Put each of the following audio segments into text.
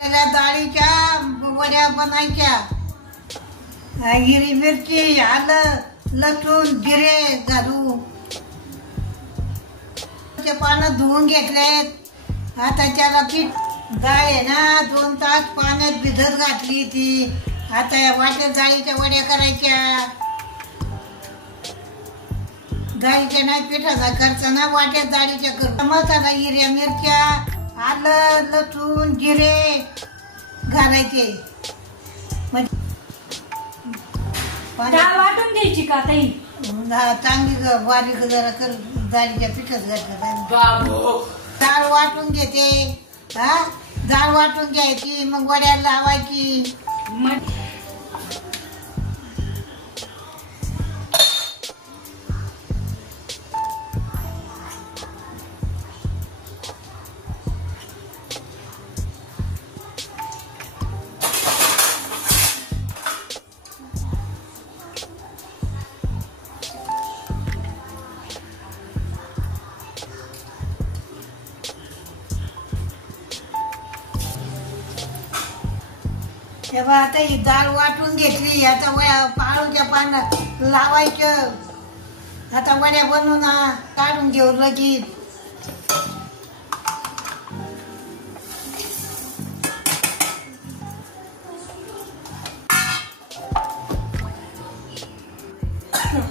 त्याला डाळीच्या वड्या बनायच्या, हिरवी मिरची, आलं, लसूण, जिरे घालू. ते पानं धुवून घेतलेत. आता त्याला पीठ डाळ आहे ना 2 तास पाण्यात भिजत घातली ती. आता या वाट्यात डाळीच्या वड्या करायच्या. डाळीच्या नाही पिठाचा करताना वाट्यात डाळीच्या करू. मसाला हिरव्या मिरच्या, आलं, लसूण, जिरे घालायचे. डाळ वाटून घ्यायची का ताई? चांगली बारीक जरा कर. डाळीच्या पिठात घातलं डाळ वाटून घेते. डाळ वाटून घ्यायची, मग वड्या लावायची. तेव्हा आता ही डाळ वाटून घेतली. आता पाळूच्या पानात लावायचं. आता वड्या बनवून काढून घेऊ लगेच.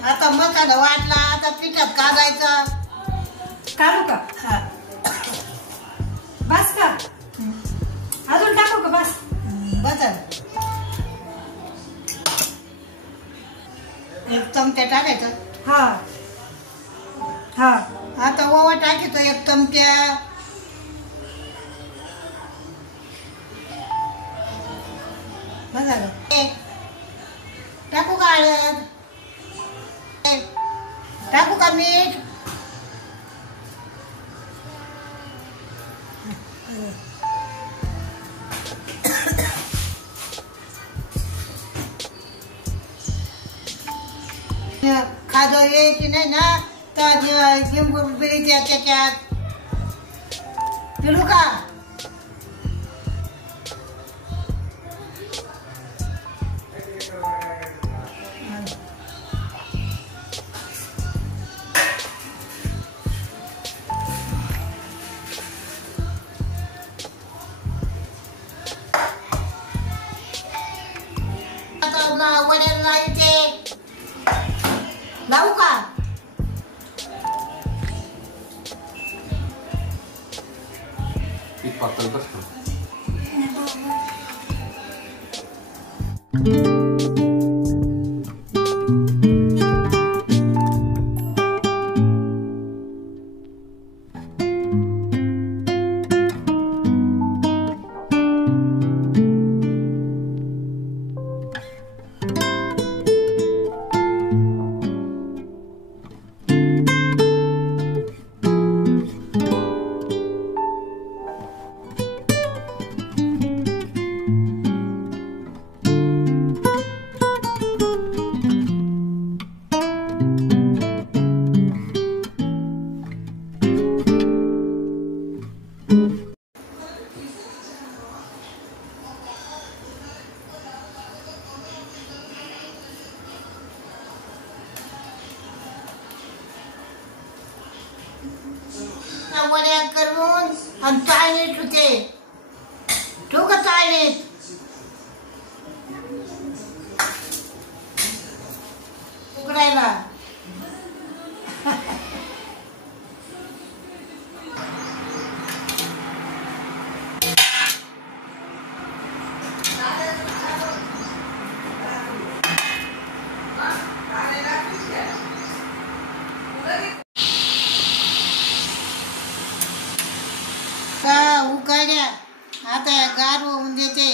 आता मसाला वाटला, आता पिठात काढायचा. काढू का? बस का? अजून टाकू का? बस बस. 1 चमचा टाकायचं. हा आता ओवा टाकायचं 1 चमचा. बस झालं. टाकू का हळद? टाकू का मीठ? खाजो यायची नाही ना तर लिंबू पिळीच्या त्याच्यात पिळू का? वड्या लावायचे. लावू का? पातळ कसं? वड्या करून आणि चाळणीत होते. ठेवू का चाळणीत? उकडायला. उकळल्या. आता या गार होऊन देते.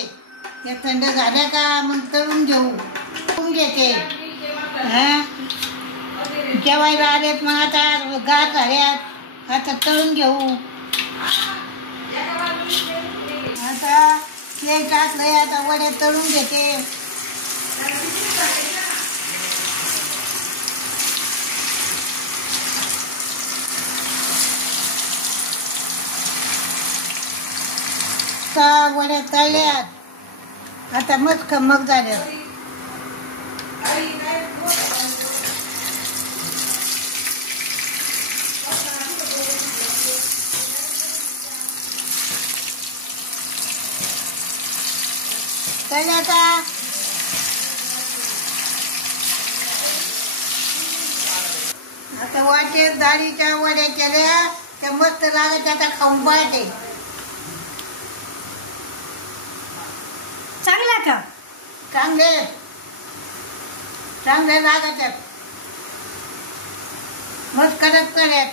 या थंड झाल्या का मग तळून घेऊ. तळून घेते. जेवायला आलेत मग आता गार झाल्यात. आता तळून घेऊ. आता तेल टाकलंय. आता वड्या तळून घेते. वड्या तळल्यात, आता मस्त खमक झाल्या. तळल्या का आता वाटेत डाळीच्या वड्या केल्या त्या मस्त लागायच्या. आता खाऊन पाहते. चांगला का? चांगले चांगले लागायच्यात मस्त कडक कळ्यात.